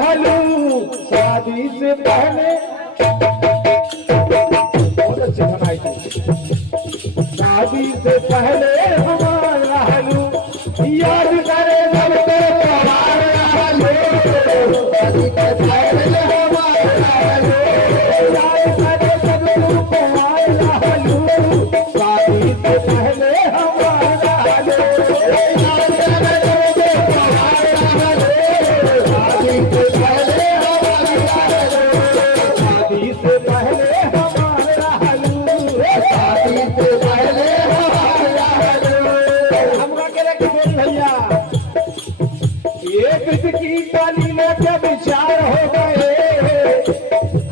रहलू शादी से पहले बहुत अच्छी बनाई थी। शादी से पहले हमारा रहलू याद करे जब तो त्योहार रहलू शादी से पहले हमारा रहलू याद करे जब तो त्योहार रहलू शादी से पहले हमारा रहलू याद करे जब तो त्योहार रहलू शादी से पहले हमारा रहलू शादी से पहले हमारा रहलू शादी से पहले हमारा रहलू हमरा के रे किशोर भैया एक की काली में क्या विचार हो गए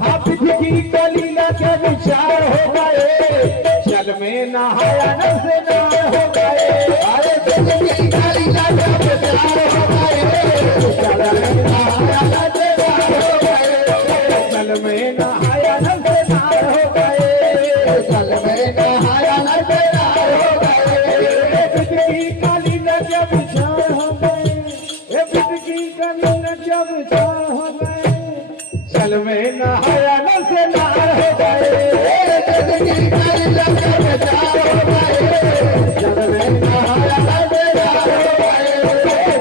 हाफिज की काली में क्या विचार हो गए चल में नहाया न से नार हो गए अरे की काली में क्या विचार हो गए चल में नहाया न से नार हो गए चल में नहाया न से नार हो गए चल में नहाया न से नार हो गए की काली में क्या विचार हो गए की काली में क्या विचार हो गए चल में नहाया न से नार हो गए की काली में क्या विचार हो गए चल में नहाया न से नार हो गए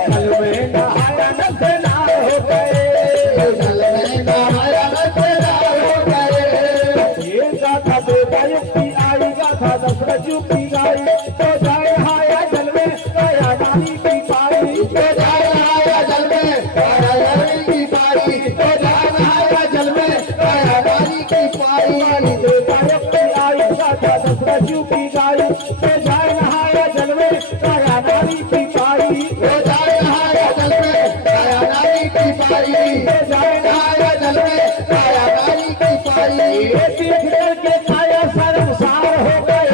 चल में नहाया न से नार हो गए चल में नहाया न से नार हो गए ये गाथा बेबायक की आई गाथा दशरथ की गाई तो जाए हाया जल में गया नानी की पाई तो जाए हाया जल में गया नानी की पाई तो जाए हाया जल में गया नानी की पाई बेबायक की आई गाथा दशरथ की गाई तो जाए हाया जल में गया नानी की पाई तो जाए हाया जल में गया नानी की पाई तो जाए हाया जल में गया नानी की पाई ये देख करके काया शर्मसार हो गए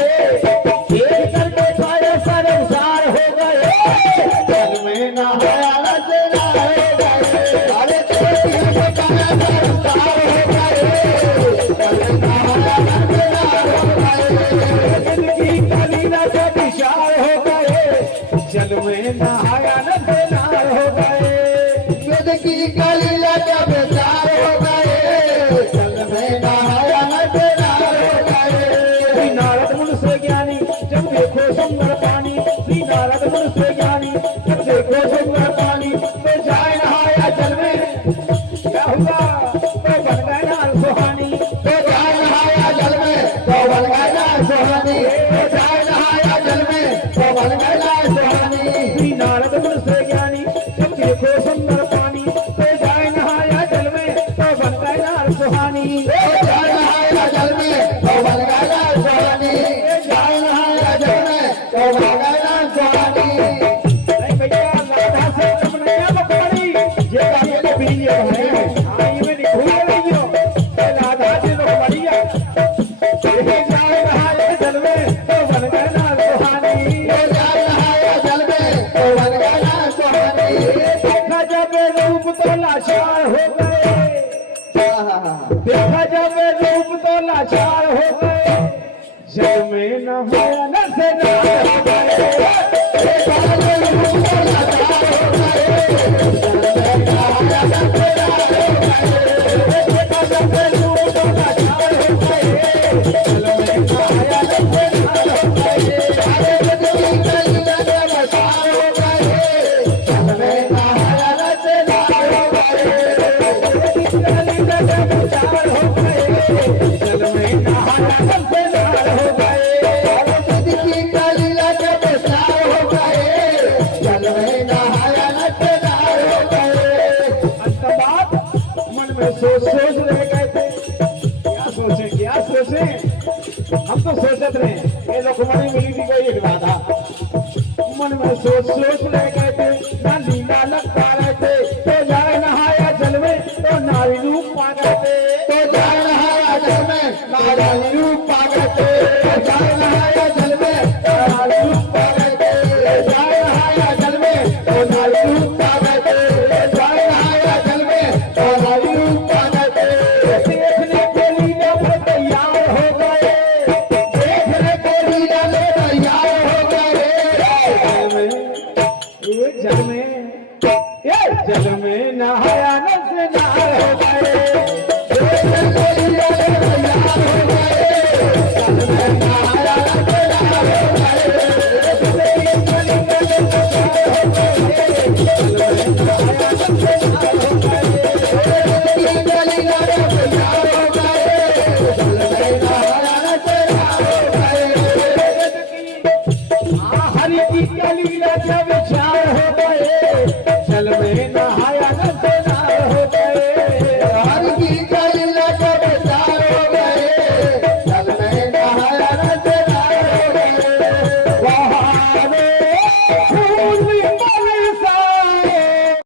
देख करके काया शर्मसार हो गए जल में नहाया न से नार हो गए अरे देख करके काया शर्मसार हो गए जल में नहाया न से नार हो गए जिंदगी काली न से विशाल हो गए जल में नहाया न से नार हो गए जिंदगी काली न से विशाल हो गए जल में नहाया न से नार हो गए श्री नारद मुनि से ज्ञानी जब देखो सुंदर पानी श्री नारद मुनि से ज्ञानी जब देखो सुंदर पानी तो जाए नहाया जल में क्या हुआ तो बन गए नार सुहानी तो जाए नहाया जल में तो बन गए नार सुहानी तो जाए नहाया जल में तो बन गए नार सुहानी श्री नारद मुनि से ज्ञानी जब देखो सुंदर पानी तो जाए नहाया जल में तो बन गए नार सुहानी तो जाए नहाया जल में तो बन गए नार सुहानी जाए नहाया जल में तो बन गए नार सुहानी नहीं भैया राधा से अपने आप पड़ी ये काहे को पीलिए है आई में भूल रही हो राधा जी तो बढ़िया ये जाए नहाया जल में तो बन गए नार सुहानी ये जाए नहाया जल में तो बन गए नार सुहानी देखा जब रूप तो लाचार हो गए देखा जब रूप तो लाचार हो गए जल में नहाया न से नार हो गए देखा जब रूप तो लाचार हो गए जल में नहाया न से नार हो गए देखा जब रूप तो लाचार हो गए जल में नहाया न से नार हो गए अरे जिंदगी काली न से विशाल हो गए जल में नहाया न से नार हो गए काली न से विचार हो गए जल में नहाया न से नार हो गए जिंदगी काली न से विचार हो गए जल में नहाया न से नार हो गए अंत बात मन में सोच रह गए थे क्या सोचे हम तो सोचते रहे ये लोकमणि मिली थी कोई एक बाधा मन में सोच रह गए थे ना लीला लगता रहे थे तो जाए नहाया जल में तो नारी रूप पा गए थे तो जाए नहाया जल में नारी रूप पा गए थे तो जाए नहाया जल में तो नारी रूप पा गए थे जाए नहाया जल में तो नारी रूप पा गए थे जाए नहाया जल में तो नारी रूप पा गए थे देखने के लिए वो तैयार हो गए देखने के लिए वो तैयार हो गए नजनार हो गए, गोरिया रे भैया हो